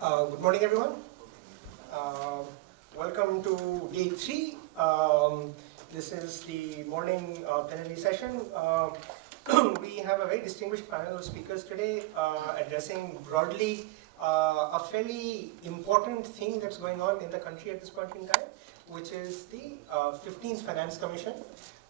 Good morning, everyone. Welcome to day 3. This is the morning plenary session. We have a very distinguished panel of speakers today addressing broadly a fairly important thing that's going on in the country at this point in time, which is the 15th Finance Commission.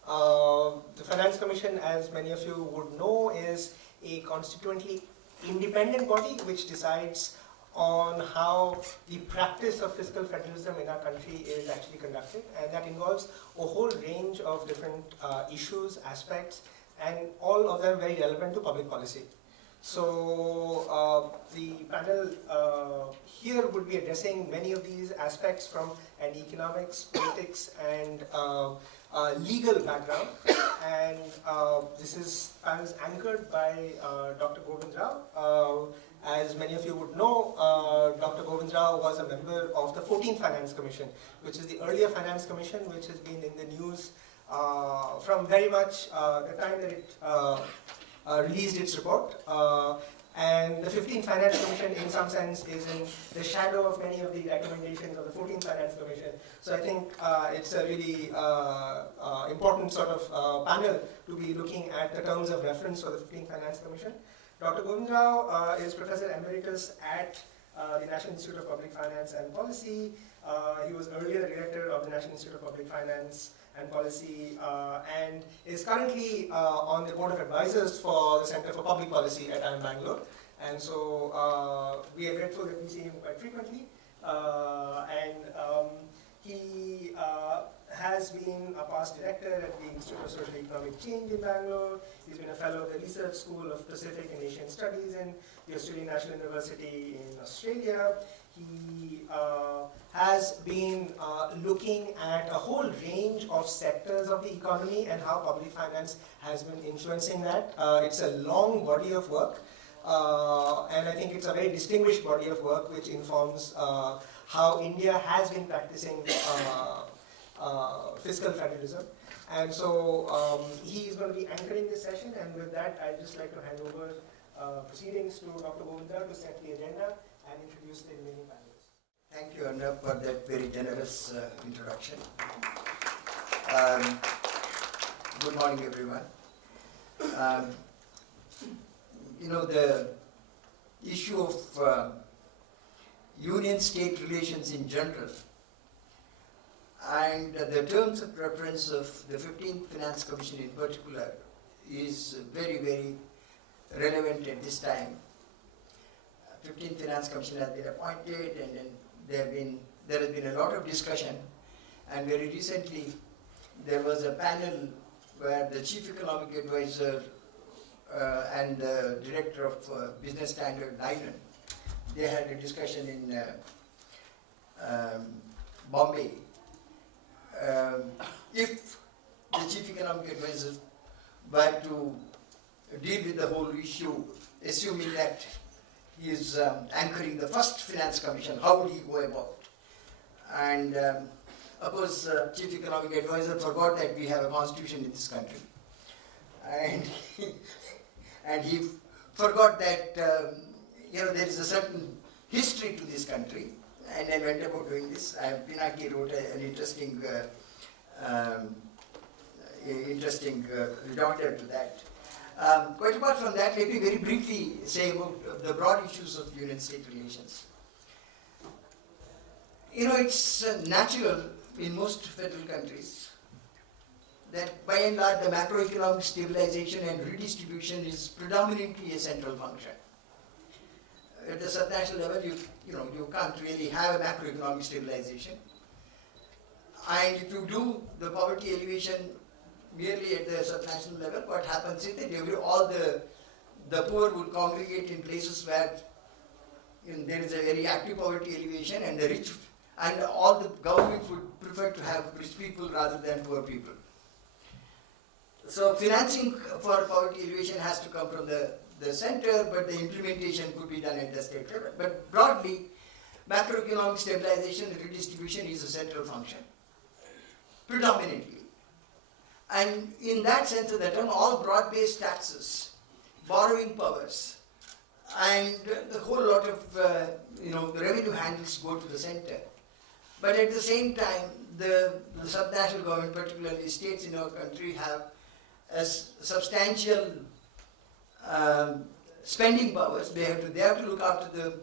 The Finance Commission, as many of you would know, is a constituently independent body which decides on how the practice of fiscal federalism in our country is actually conducted, and that involves a whole range of different issues, aspects, and all of them very relevant to public policy. So the panel here would be addressing many of these aspects from an economics, politics, and legal background, and this panel is anchored by Dr. Govinda. As many of you would know, Dr. Govinda was a member of the 14th Finance Commission, which is the earlier Finance Commission, which has been in the news from very much the time that it released its report. And the 15th Finance Commission, in some sense, is in the shadow of many of the recommendations of the 14th Finance Commission. So I think it's a really important sort of panel to be looking at the terms of reference for the 15th Finance Commission. Dr. Govinda is Professor Emeritus at the National Institute of Public Finance and Policy. He was earlier the Director of the National Institute of Public Finance and Policy and is currently on the Board of Advisors for the Center for Public Policy at Bangalore. And so we are grateful that we see him quite frequently. He has been a past director at the Institute of Social Economic Change in Bangalore. He's been a fellow of the Research School of Pacific and Asian Studies in the Australian National University in Australia. He has been looking at a whole range of sectors of the economy and how public finance has been influencing that. It's a long body of work, and I think it's a very distinguished body of work which informs how India has been practicing fiscal federalism. And so he is going to be anchoring this session, and with that I'd just like to hand over proceedings to Dr. Govinda to set the agenda and introduce the remaining panelists. Thank you, Arora, for that very generous introduction. Good morning, everyone. The issue of union-state relations in general and the terms of reference of the 15th Finance Commission in particular is very, very relevant at this time. 15th Finance Commission has been appointed, and then there has been a lot of discussion, and very recently there was a panel where the Chief Economic Advisor and the Director of Business Standard, Nehru, they had a discussion in Bombay. If the Chief Economic Advisor were to deal with the whole issue, assuming that he is anchoring the first Finance Commission, how would he go about? And of course, Chief Economic Advisor forgot that we have a constitution in this country. And he forgot that there is a certain history to this country, and then went about doing this. Pinaki wrote an interesting redonder to that. Quite apart from that, let me very briefly say about the broad issues of union-state relations. It's natural in most federal countries that by and large the macroeconomic stabilization and redistribution is predominantly a central function. At the subnational level, you can't really have a macroeconomic stabilization. And if you do the poverty alleviation merely at the subnational level, what happens is that all the poor would congregate in places where there is a very active poverty alleviation, and the rich, and all the government would prefer to have rich people rather than poor people. So financing for poverty alleviation has to come from the center, but the implementation could be done at the state level. But broadly, macroeconomic stabilization and redistribution is a central function, predominantly. And in that sense of the term, all broad-based taxes, borrowing powers, and the whole lot of panelists go to the center. But at the same time, the subnational government, particularly states in our country, have substantial spending powers. They have to look after the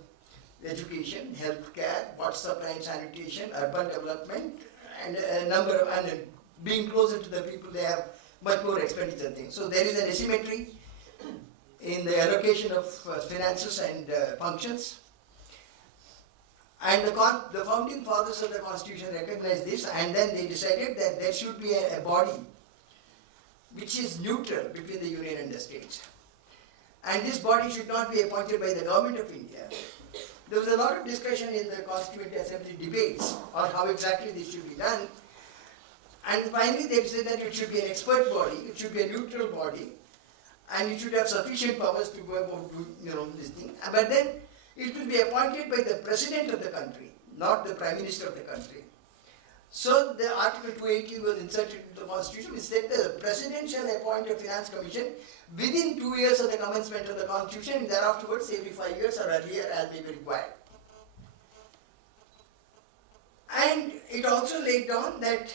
education, healthcare, water supply and sanitation, urban development, and a number of, and being closer to the people, they have much more expenditure things. So there is an asymmetry in the allocation of finances and functions. And the founding fathers of the Constitution recognized this, and then they decided that there should be a body which is neutral between the Union and the states. And this body should not be appointed by the Government of India. There was a lot of discussion in the Constituent Assembly debates on how exactly this should be done. And finally they said that it should be an expert body, it should be a neutral body, and it should have sufficient powers to go about this thing. But then it will be appointed by the President of the country, not the Prime Minister of the country. So the Article 280 was inserted into the Constitution, which said the President shall appoint a Finance Commission within 2 years of the commencement of the Constitution, and thereafterwards every 5 years or earlier as may be required. And it also laid down that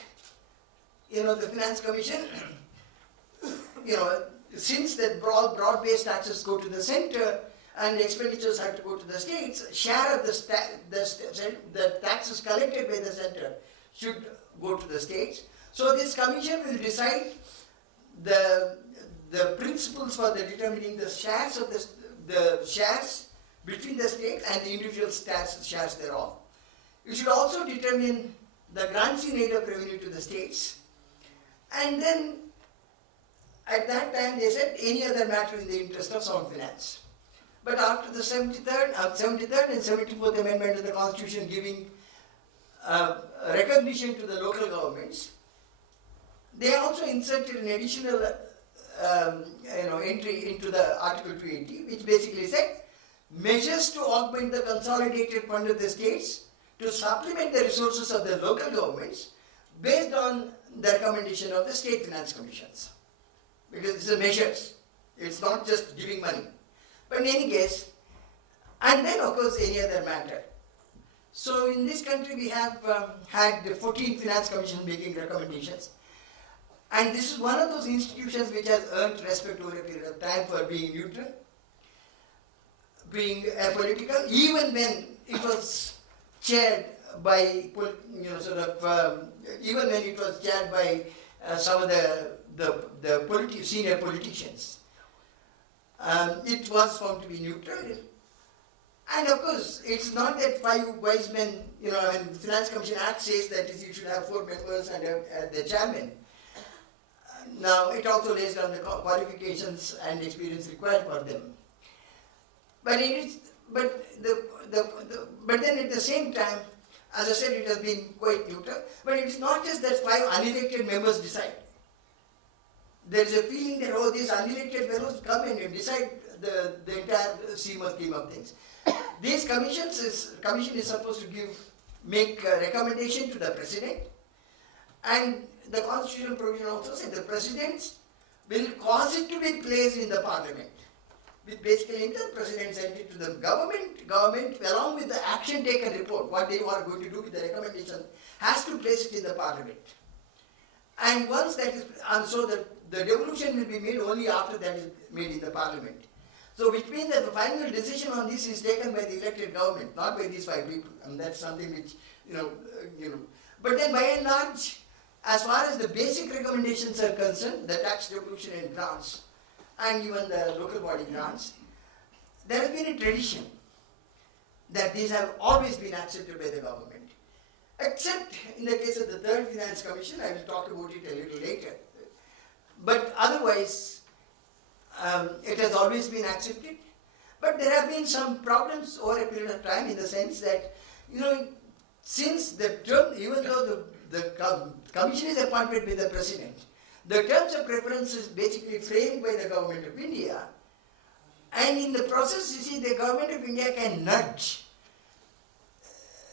the Finance Commission, since the broad-based taxes go to the center and the expenditures have to go to the states, share of the taxes collected by the center should go to the states. So this commission will decide the principles for the determining the shares of the shares between the states and the individual shares thereof. It should also determine the grants in aid of revenue to the states. And then at that time they said any other matter in the interest of sound finance. But after the 73rd and 74th Amendment of the Constitution giving recognition to the local governments, they also inserted an additional entry into the Article 280, which basically said measures to augment the consolidated fund of the states to supplement the resources of the local governments based on the recommendation of the state finance commissions. Because these are measures, it's not just giving money. But in any case, and then of course any other matter. So in this country we have had the 14th Finance Commission making recommendations, and this is one of those institutions which has earned respect over a period of time for being neutral, being apolitical, even when it was chaired by, even when it was chaired by some of the senior politicians. It was found to be neutral. And of course, it's not that 5 wise men, when the Finance Commission Act says that you should have 4 members and the chairman. Now, it also lays down the qualifications and experience required for them. But then at the same time, as I said, it has been quite neutral. But it's not just that 5 unelected members decide. There is a feeling that, these unelected fellows come and decide the entire scheme of things. These commission is supposed to make a recommendation to the President, and the constitutional provision also says the President will cause it to be placed in the Parliament. Which basically means the President sent it to the government along with the action taken report, what they are going to do with the recommendation, has to place it in the Parliament. And once that is, and so the devolution will be made only after that is made in the Parliament. So which means that the final decision on this is taken by the elected government, not by these 5 people. And that's something which, But then by and large, as far as the basic recommendations are concerned, the tax devolution and grants, and even the local body grants, there has been a tradition that these have always been accepted by the government. Except in the case of the 3rd Finance Commission, I will talk about it a little later. But otherwise, it has always been accepted. But there have been some problems over a period of time in the sense that, since the term, even though the commission is appointed by the President, the terms of preference is basically framed by the Government of India. And in the process, you see, the Government of India can nudge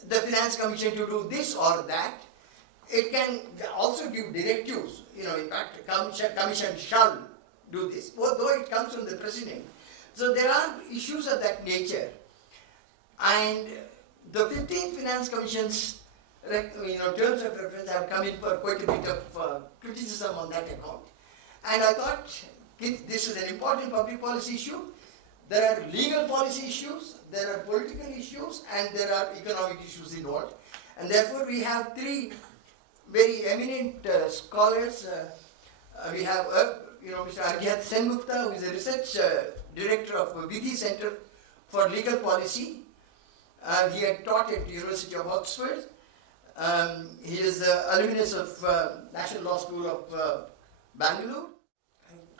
the Finance Commission to do this or that. It can also give directives, in fact, commission shall do this, although it comes from the President. So there are issues of that nature. And The 15th Finance Commission's terms of reference have come in for quite a bit of criticism on that account. And I thought this is an important public policy issue. There are legal policy issues, there are political issues, and there are economic issues involved. And therefore we have three very eminent scholars. We have Mr. Arghya Sengupta, who is a research director of Vidhi Center for Legal Policy. He had taught at the University of Oxford. He is alumnus of National Law School of Bangalore.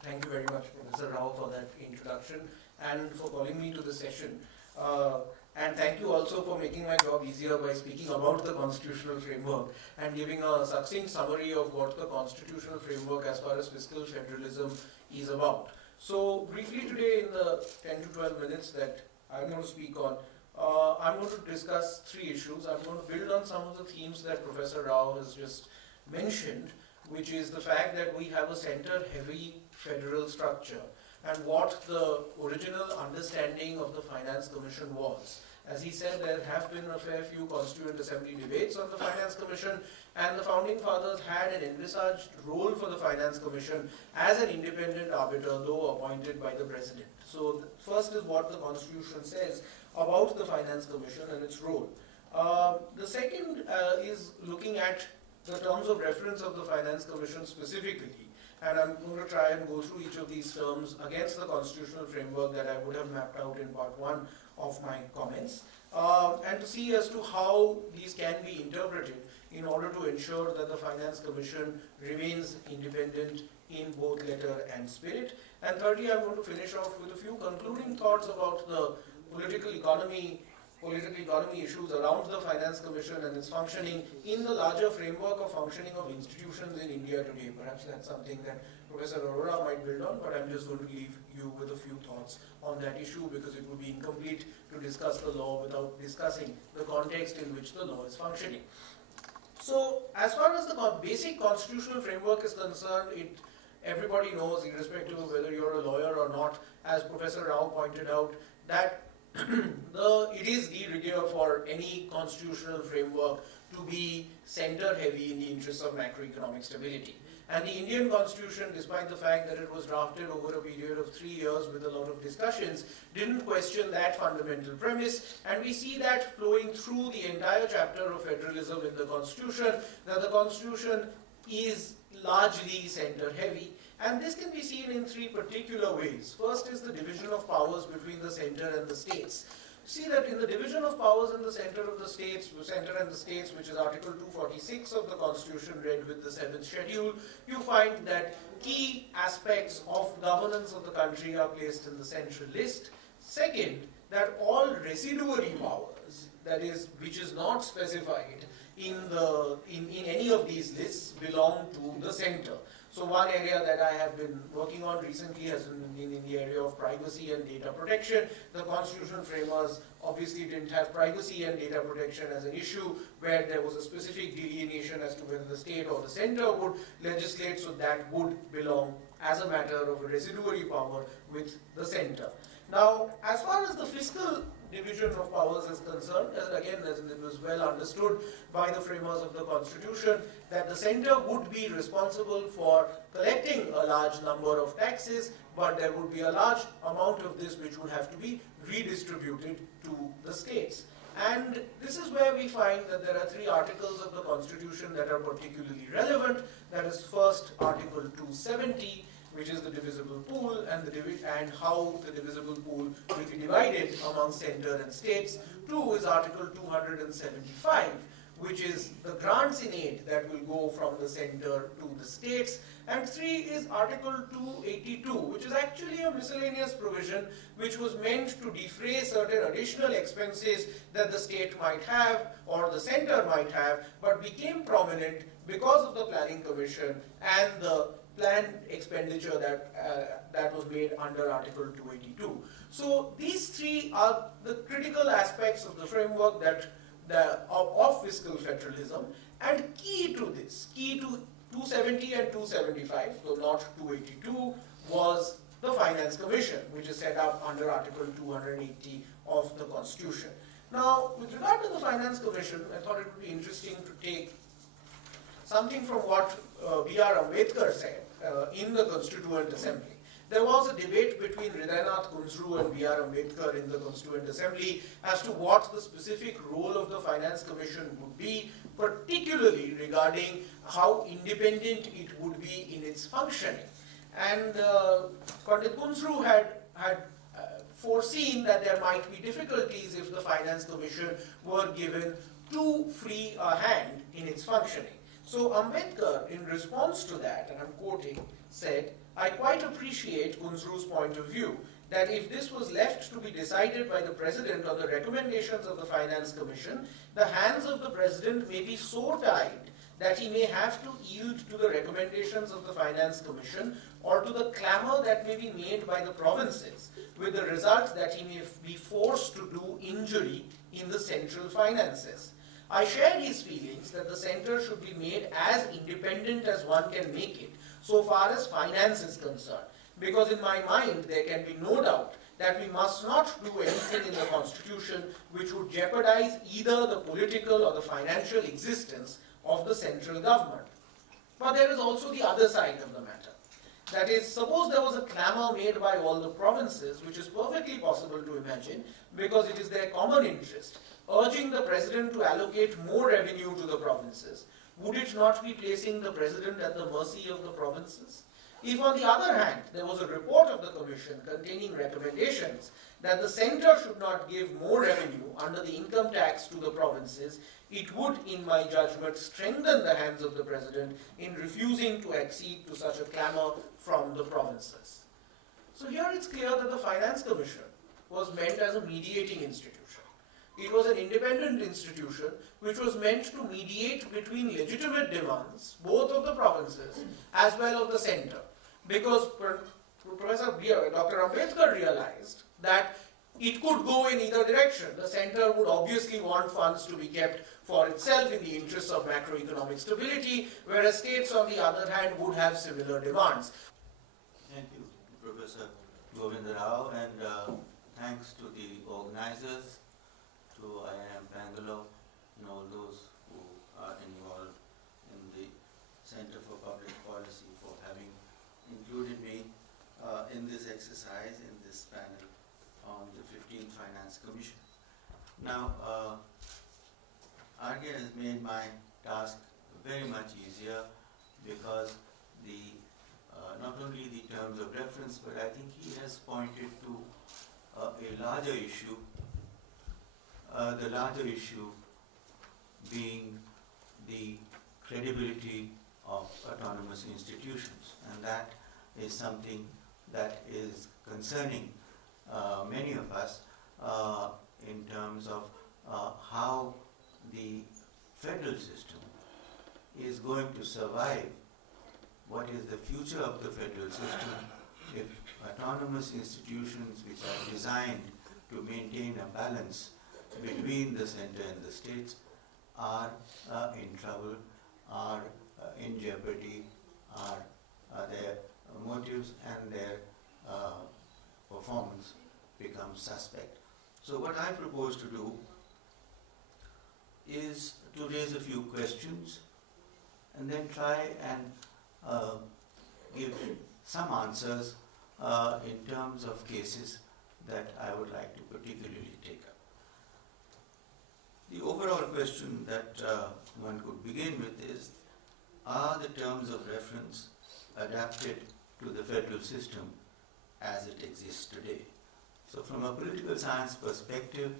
Thank you very much, Professor Rao, for that introduction and for calling me to the session. And thank you also for making my job easier by speaking about the constitutional framework and giving a succinct summary of what the constitutional framework as far as fiscal federalism is about. So briefly today, in the 10 to 12 minutes that I'm going to speak on, I'm going to discuss three issues. I'm going to build on some of the themes that Professor Rao has just mentioned, which is the fact that we have a center-heavy federal structure and what the original understanding of the Finance Commission was. As he said, there have been a fair few Constituent Assembly debates on the Finance Commission, and the Founding Fathers had an envisaged role for the Finance Commission as an independent arbiter, though appointed by the President. So first is what the Constitution says about the Finance Commission and its role. The second is looking at the terms of reference of the Finance Commission specifically. And I'm going to try and go through each of these terms against the constitutional framework that I would have mapped out in part one of my comments, and to see as to how these can be interpreted in order to ensure that the Finance Commission remains independent in both letter and spirit. And thirdly, I'm going to finish off with a few concluding thoughts about the political economy issues around the Finance Commission and its functioning in the larger framework of functioning of institutions in India today. Perhaps that's something that Professor Arora might build on, but I'm just going to leave you with a few thoughts on that issue because it would be incomplete to discuss the law without discussing the context in which the law is functioning. So, as far as the basic constitutional framework is concerned, everybody knows, irrespective of whether you're a lawyer or not, as Professor Rao pointed out, that it is de rigueur for any constitutional framework to be center-heavy in the interests of macroeconomic stability. And the Indian Constitution, despite the fact that it was drafted over a period of 3 years with a lot of discussions, didn't question that fundamental premise, and we see that flowing through the entire chapter of federalism in the Constitution, that the Constitution is largely center-heavy. And this can be seen in three particular ways. First is the division of powers between the center and the states. See that in the division of powers in the center and the states, which is Article 246 of the Constitution read with the 7th schedule, you find that key aspects of governance of the country are placed in the central list. Second, that all residuary powers, that is, which is not specified in any of these lists, belong to the center. So one area that I have been working on recently has been in the area of privacy and data protection. The constitutional framers obviously didn't have privacy and data protection as an issue where there was a specific delineation as to whether the state or the center would legislate, so that would belong as a matter of residuary power with the center. Now, as far as the fiscal division of powers is concerned, and again, as it was well understood by the framers of the Constitution, that the center would be responsible for collecting a large number of taxes, but there would be a large amount of this which would have to be redistributed to the states. And this is where we find that there are three articles of the Constitution that are particularly relevant. That is first Article 270, which is the divisible pool, and how the divisible pool will be divided among center and states. 2 is Article 275, which is the grants in aid that will go from the center to the states. And 3 is Article 282, which is actually a miscellaneous provision which was meant to defray certain additional expenses that the state might have or the center might have, but became prominent because of the Planning Commission and the planned expenditure that was made under Article 282. So these three are the critical aspects of the framework of fiscal federalism, and key to 270 and 275, though not 282, was the Finance Commission, which is set up under Article 280 of the Constitution. Now, with regard to the Finance Commission, I thought it would be interesting to take something from what B.R. Ambedkar said in the Constituent Assembly. There was a debate between Hridaynath Kunzru and B.R. Ambedkar in the Constituent Assembly as to what the specific role of the Finance Commission would be, particularly regarding how independent it would be in its functioning. And Pandit Kunzru had foreseen that there might be difficulties if the Finance Commission were given too free a hand in its functioning. So Ambedkar, in response to that, and I'm quoting, said, "I quite appreciate Kunzru's point of view that if this was left to be decided by the President on the recommendations of the Finance Commission, the hands of the President may be so tied that he may have to yield to the recommendations of the Finance Commission or to the clamor that may be made by the provinces, with the result that he may be forced to do injury in the central finances. I share his feelings that the centre should be made as independent as one can make it, so far as finance is concerned, because in my mind there can be no doubt that we must not do anything in the constitution which would jeopardize either the political or the financial existence of the central government. But there is also the other side of the matter. That is, suppose there was a clamour made by all the provinces, which is perfectly possible to imagine, because it is their common interest, urging the President to allocate more revenue to the provinces. Would it not be placing the President at the mercy of the provinces? If, on the other hand, there was a report of the Commission containing recommendations that the centre should not give more revenue under the income tax to the provinces, it would, in my judgment, strengthen the hands of the President in refusing to accede to such a clamour from the provinces." So here it's clear that the Finance Commission was meant as a mediating institution. It was an independent institution which was meant to mediate between legitimate demands, both of the provinces as well as the centre. Because Professor Dr. Ambedkar realized that it could go in either direction. The centre would obviously want funds to be kept for itself in the interests of macroeconomic stability, whereas states, on the other hand, would have similar demands. Thank you, Professor Govinda, and thanks to the organizers, to IIM Bangalore, and all those who are involved in the Center for Public Policy for having included me in this exercise, in this panel on the 15th Finance Commission. Now, Arghya has made my task very much easier because not only the terms of reference, but I think he has pointed to a larger issue, the larger issue being the credibility of autonomous institutions, and that is something that is concerning many of us in terms of how the federal system is going to survive. What is the future of the federal system if autonomous institutions which are designed to maintain a balance between the center and the states are in trouble, are in jeopardy, are their motives and their performance become suspect. So what I propose to do is to raise a few questions and then try and give some answers in terms of cases that I would like to particularly take up. The overall question that one could begin with is, are the terms of reference adapted to the federal system as it exists today? So from a political science perspective,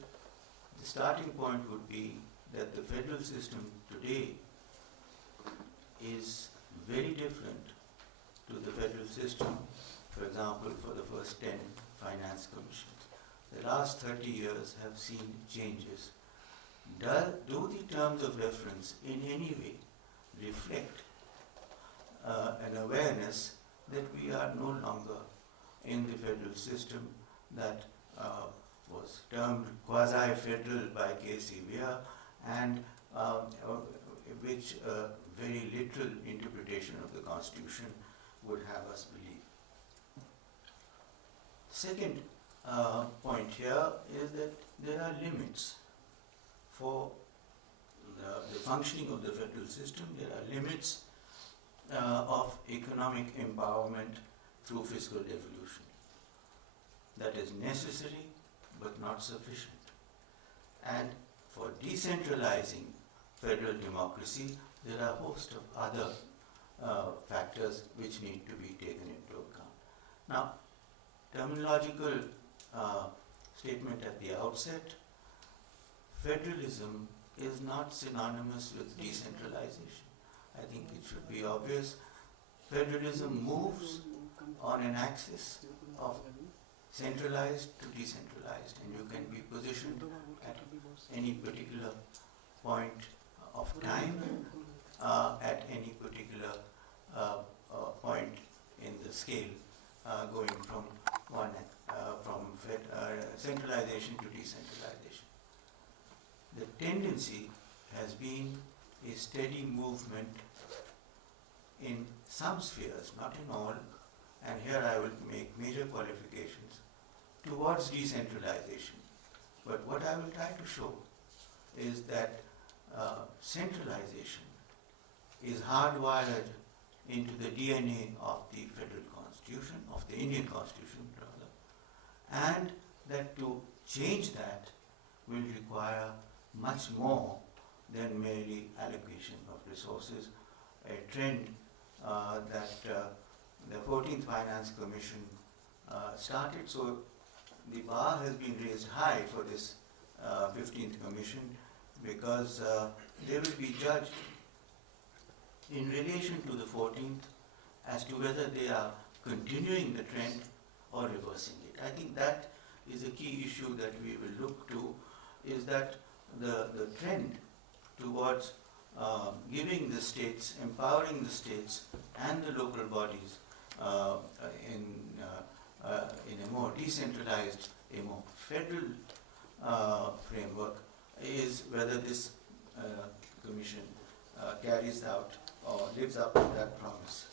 the starting point would be that the federal system today is very different to the federal system, for example, for the first 10 finance commissions. The last 30 years have seen changes. Do the terms of reference in any way reflect an awareness that we are no longer in the federal system that was termed quasi-federal by K.C. Weir, and which very literal interpretation of the Constitution would have us believe. Second point here is that there are limits for the functioning of the federal system, there are limits of economic empowerment through fiscal devolution. That is necessary but not sufficient. And for decentralizing federal democracy, there are a host of other factors which need to be taken into account. Now, terminological statement at the outset, federalism is not synonymous with decentralization. I think it should be obvious. Federalism moves on an axis of centralized to decentralized, and you can be positioned at any particular point of time, at any particular point in the scale, going from centralization to decentralization. The tendency has been a steady movement in some spheres, not in all, and here I will make major qualifications, towards decentralization. But what I will try to show is that centralization is hardwired into the DNA of the federal constitution, of the Indian constitution rather, and that to change that will require much more than merely allocation of resources, a trend that the 14th Finance Commission started. So the bar has been raised high for this 15th Commission, because they will be judged in relation to the 14th as to whether they are continuing the trend or reversing it. I think that is a key issue that we will look to, is that the trend towards giving the states, empowering the states and the local bodies in a more decentralized, a more federal framework, is whether this commission carries out or lives up to that promise.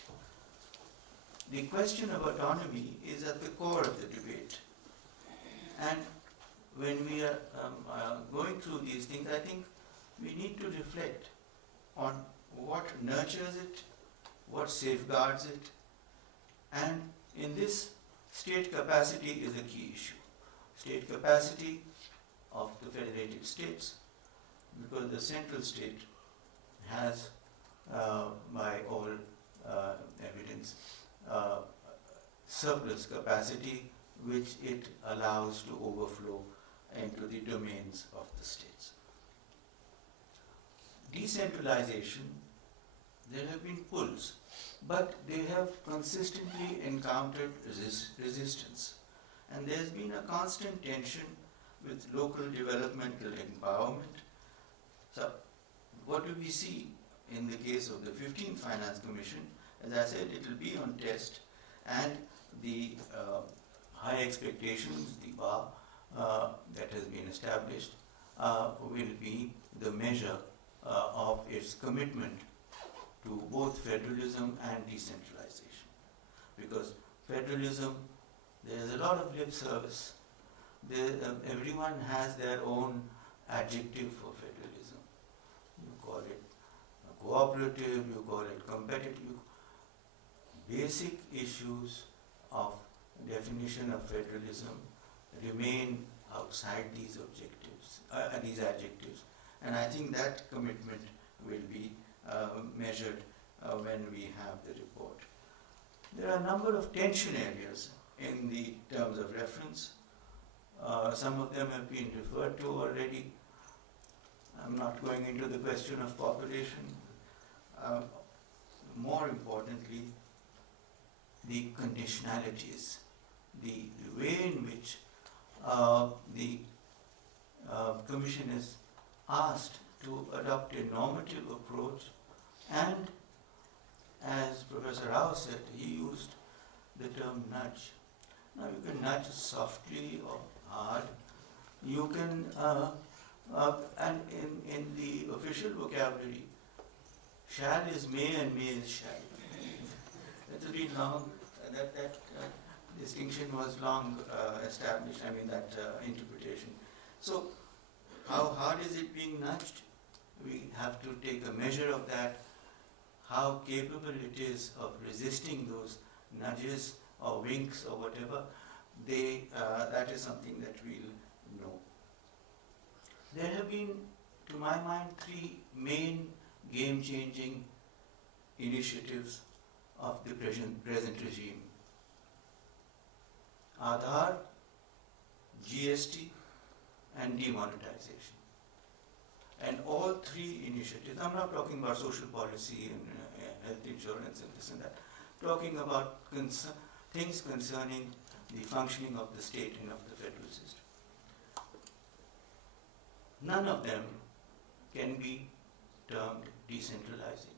The question of autonomy is at the core of the debate. And when we are going through these things, I think we need to reflect on what nurtures it, what safeguards it, and in this, state capacity is a key issue. State capacity of the federated states, because the central state has, by all evidence, surplus capacity which it allows to overflow into the domains of the states. Decentralization, there have been pulls, but they have consistently encountered resistance. And there's been a constant tension with local developmental empowerment. So, what do we see in the case of the 15th Finance Commission? As I said, it will be on test, and the high expectations, the bar that has been established, will be the measure of its commitment to both federalism and decentralization. Because federalism, there is a lot of lip service. Everyone has their own adjective for federalism. You call it cooperative, you call it competitive. Basic issues of definition of federalism remain outside these objectives, these adjectives. And I think that commitment will be measured when we have the report. There are a number of tension areas in the terms of reference. Some of them have been referred to already. I'm not going into the question of population. More importantly, the conditionalities, the way in which the Commission is asked to adopt a normative approach, and as Professor Rao said, he used the term nudge. Now you can nudge softly or hard. You can, and in the official vocabulary, shall is may and may is shall. That's been long, that distinction was long established, that interpretation. So How hard is it being nudged? We have to take a measure of that, how capable it is of resisting those nudges or winks or whatever. That is something that we'll know. There have been, to my mind, three main game-changing initiatives of the present regime. Aadhaar, GST and demonetization. And all three initiatives, I'm not talking about social policy and health insurance and this and that, talking about things concerning the functioning of the state and of the federal system. None of them can be termed decentralizing.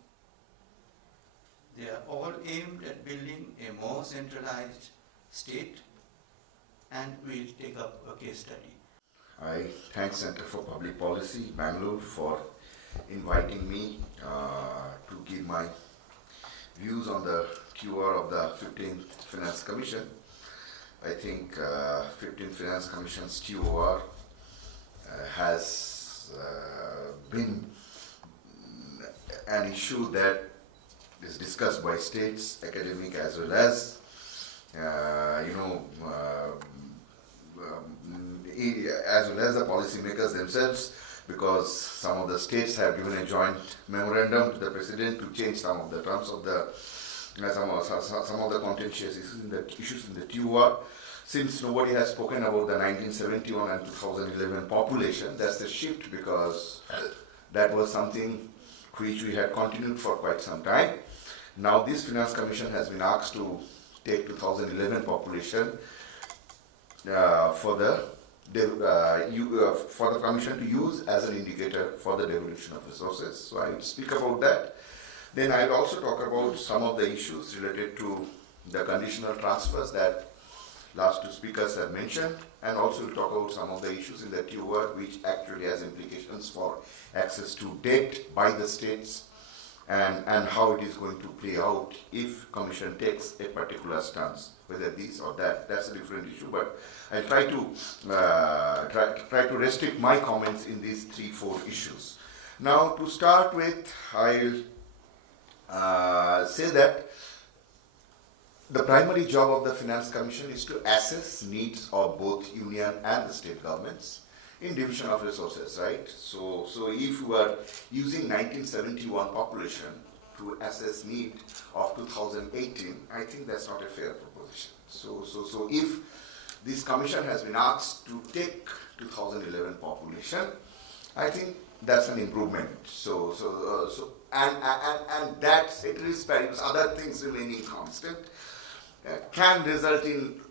They are all aimed at building a more centralized state, and we'll take up a case study. I thank Center for Public Policy, Bangalore, for inviting me to give my views on the QR of the 15th Finance Commission. I think 15th Finance Commission's TOR has been an issue that is discussed by states, academic as well as as well as the policymakers themselves, because some of the states have given a joint memorandum to the president to change some of the terms of the some of the contentious issues in the TOR. Since nobody has spoken about the 1971 and 2011 population, that's the shift, because that was something which we had continued for quite some time. Now this Finance Commission has been asked to take 2011 population for the Commission to use as an indicator for the devolution of resources. So I will speak about that. Then I will also talk about some of the issues related to the conditional transfers that last two speakers have mentioned, and also we'll talk about some of the issues in the TOR which actually has implications for access to debt by the states, and how it is going to play out if Commission takes a particular stance, whether this or that. That's a different issue, but I'll try to restrict my comments in these 3-4 issues. Now, to start with, I'll say that the primary job of the Finance Commission is to assess needs of both union and the state governments in division of resources, right? So if you are using 1971 population to assess need of 2018, I think that's not a fair proposition. So if this commission has been asked to take 2011 population, I think that's an improvement. And that ceteris paribus, other things remaining constant, can result in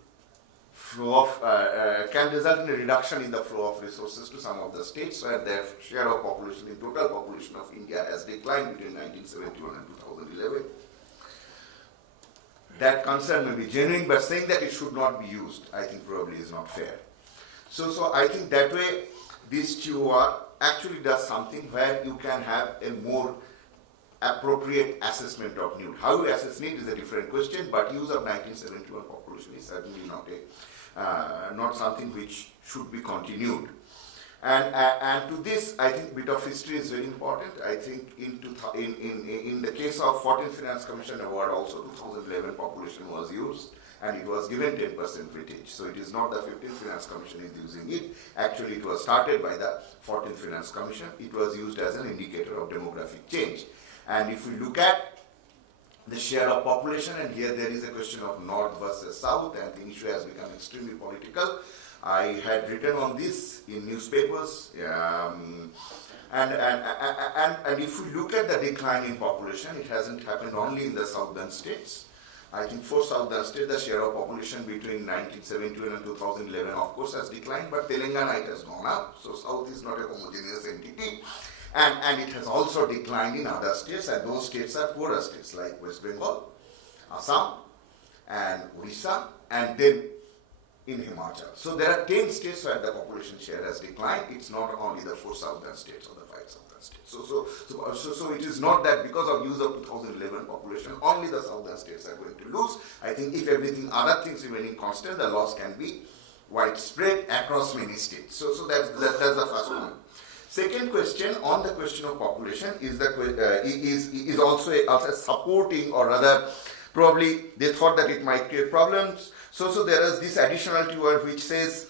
can result in a reduction in the flow of resources to some of the states where their share of population in total population of India has declined between 1971 and 2011. That concern may be genuine, but saying that it should not be used, I think probably is not fair. So I think that way this TOR actually does something where you can have a more appropriate assessment of need. How you assess need is a different question, but use of 1971 population is certainly not something which should be continued. And to this, I think bit of history is very important. I think in the case of 14th Finance Commission Award, also 2011 population was used, and it was given 10% weightage. So it is not the 15th Finance Commission is using it. Actually, it was started by the 14th Finance Commission. It was used as an indicator of demographic change. And if we look at the share of population, and here there is a question of north versus south, and the issue has become extremely political. I had written on this in newspapers, and if we look at the decline in population, it hasn't happened only in the southern states. I think for southern states, the share of population between 1971 and 2011, of course, has declined, but Telangana, it has gone up. So south is not a homogeneous entity. And it has also declined in other states, and those states are poorer states like West Bengal, Assam, and Orissa, and then in Himachal. So there are 10 states where the population share has declined. It's not only the 4 southern states or the 5 southern states. So it is not that because of use of 2011 population, only the southern states are going to lose. I think if everything, other things remaining constant, the loss can be widespread across many states. So that's the first one. Second question on the question of population is also a supporting, or rather probably they thought that it might create problems. So there is this additional keyword which says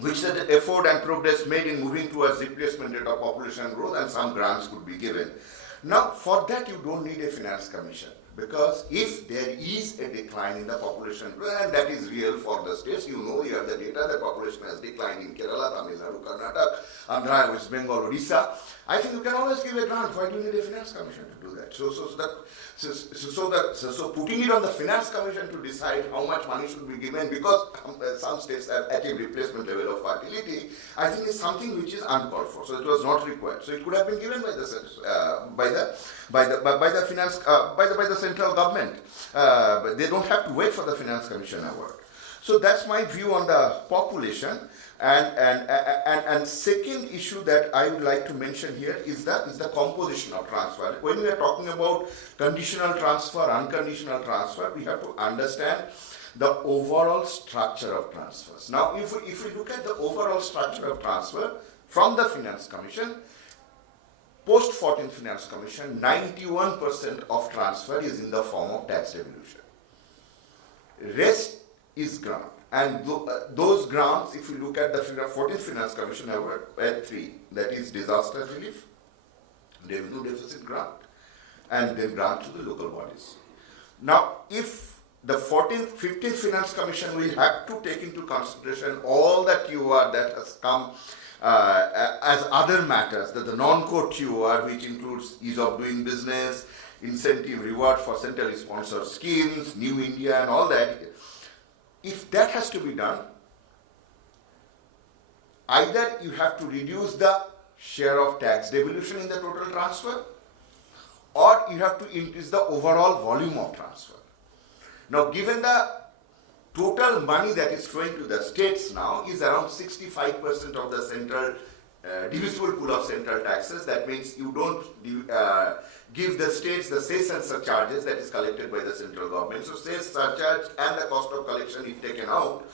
which said effort and progress made in moving towards replacement rate of population growth, and some grants could be given. Now for that you don't need a finance commission, because if there is a decline in the population, and that is real for the states, you have the data, the population has declined in Kerala, Tamil Nadu, Karnataka, Andhra, West Bengal, Odisha, I think you can always give a grant. Why do you need a finance commission to do that? So putting it on the finance commission to decide how much money should be given, because some states have achieved replacement level of fertility, I think is something which is uncalled for. So it was not required. So it could have been given by the central government. But they don't have to wait for the finance commission award. So that's my view on the population. And second issue that I would like to mention here is the composition of transfer. When we are talking about conditional transfer, unconditional transfer, we have to understand the overall structure of transfers. Now, if we look at the overall structure of transfer from the Finance Commission, post 14th Finance Commission, 91% of transfer is in the form of tax devolution. Rest is grant. And those grants, if you look at the 14th Finance Commission, had three, that is disaster relief, revenue deficit grant, and then grant to the local bodies. Now, if the 15th Finance Commission will have to take into consideration all the TOR that has come as other matters, that the non-core TOR, which includes ease of doing business, incentive reward for centrally sponsored schemes, New India and all that, if that has to be done, either you have to reduce the share of tax devolution in the total transfer, or you have to increase the overall volume of transfer. Now, given the total money that is flowing to the states now is around 65% of the central divisible pool of central taxes, that means you don't give the states the cess and surcharges that is collected by the central government. So cess, surcharge and the cost of collection is taken out.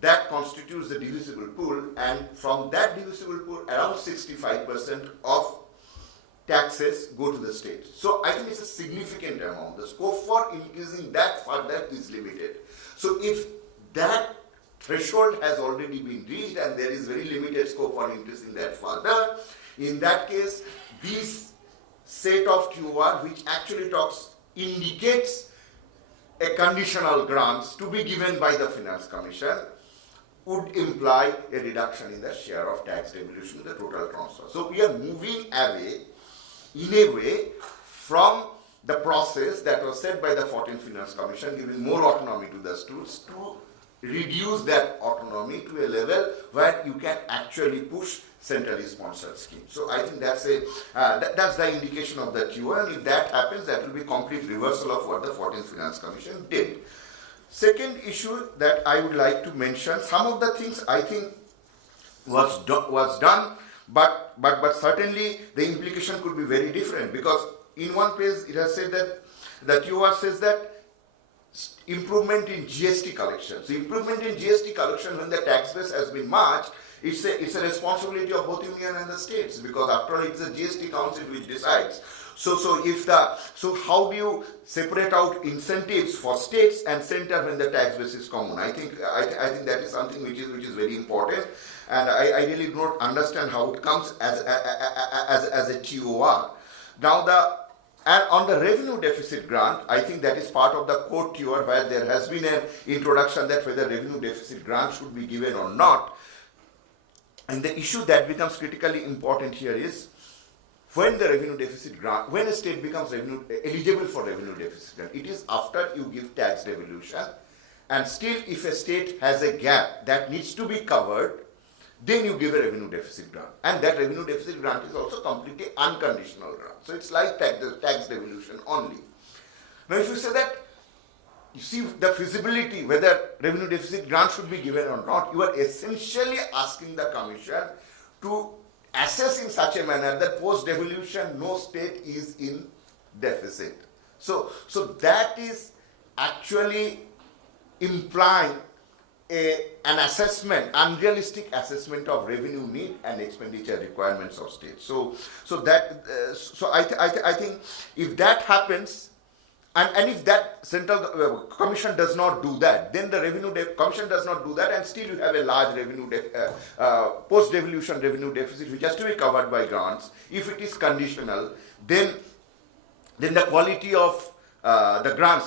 That constitutes the divisible pool, and from that divisible pool, around 65% of taxes go to the state. So I think it's a significant amount. The scope for increasing that further is limited. So if that threshold has already been reached and there is very limited scope for increasing that further, in that case, this set of TOR, which actually indicates a conditional grants to be given by the Finance Commission, would imply a reduction in the share of tax devolution in the total transfer. So we are moving away, in a way, from the process that was set by the 14th Finance Commission, giving more autonomy to the states, to reduce that autonomy to a level where you can actually push centrally sponsored schemes. So I think that's the indication of the TOR, and if that happens, that will be complete reversal of what the 14th Finance Commission did. Second issue that I would like to mention, some of the things I think was done, but certainly the implication could be very different, because in one place it has said that the TOR says that improvement in GST collection. So improvement in GST collection, when the tax base has been merged, it's a responsibility of both union and the states, because after all it's the GST council which decides. So how do you separate out incentives for states and center when the tax base is common? I think that is something which is very important, and I really do not understand how it comes as a TOR. Now and on the revenue deficit grant, I think that is part of the core TOR, where there has been an introduction that whether revenue deficit grant should be given or not. And the issue that becomes critically important here is, when the revenue deficit grant, when a state becomes eligible for revenue deficit grant, it is after you give tax devolution, and still if a state has a gap that needs to be covered, then you give a revenue deficit grant. And that revenue deficit grant is also completely unconditional grant. So it's like tax devolution only. Now if you say that, you see the feasibility whether revenue deficit grant should be given or not, you are essentially asking the Commission to assess in such a manner that post devolution no state is in deficit. So that is actually implying an assessment, unrealistic assessment of revenue need and expenditure requirements of states. So I think if that happens, and if that central commission does not do that, then the commission does not do that, and still you have a large revenue post-devolution revenue deficit which has to be covered by grants. If it is conditional, then the quality of the grants,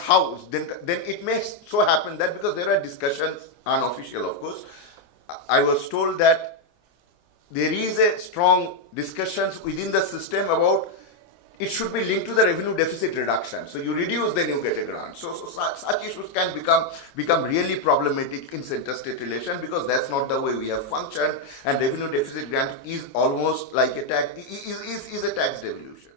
then it may so happen that, because there are discussions, unofficial of course, I was told that there is a strong discussions within the system about it should be linked to the revenue deficit reduction. So you reduce, then you get a grant. So such issues can become really problematic in center-state relation, because that's not the way we have functioned, and revenue deficit grant is almost like a tax, is a tax devolution.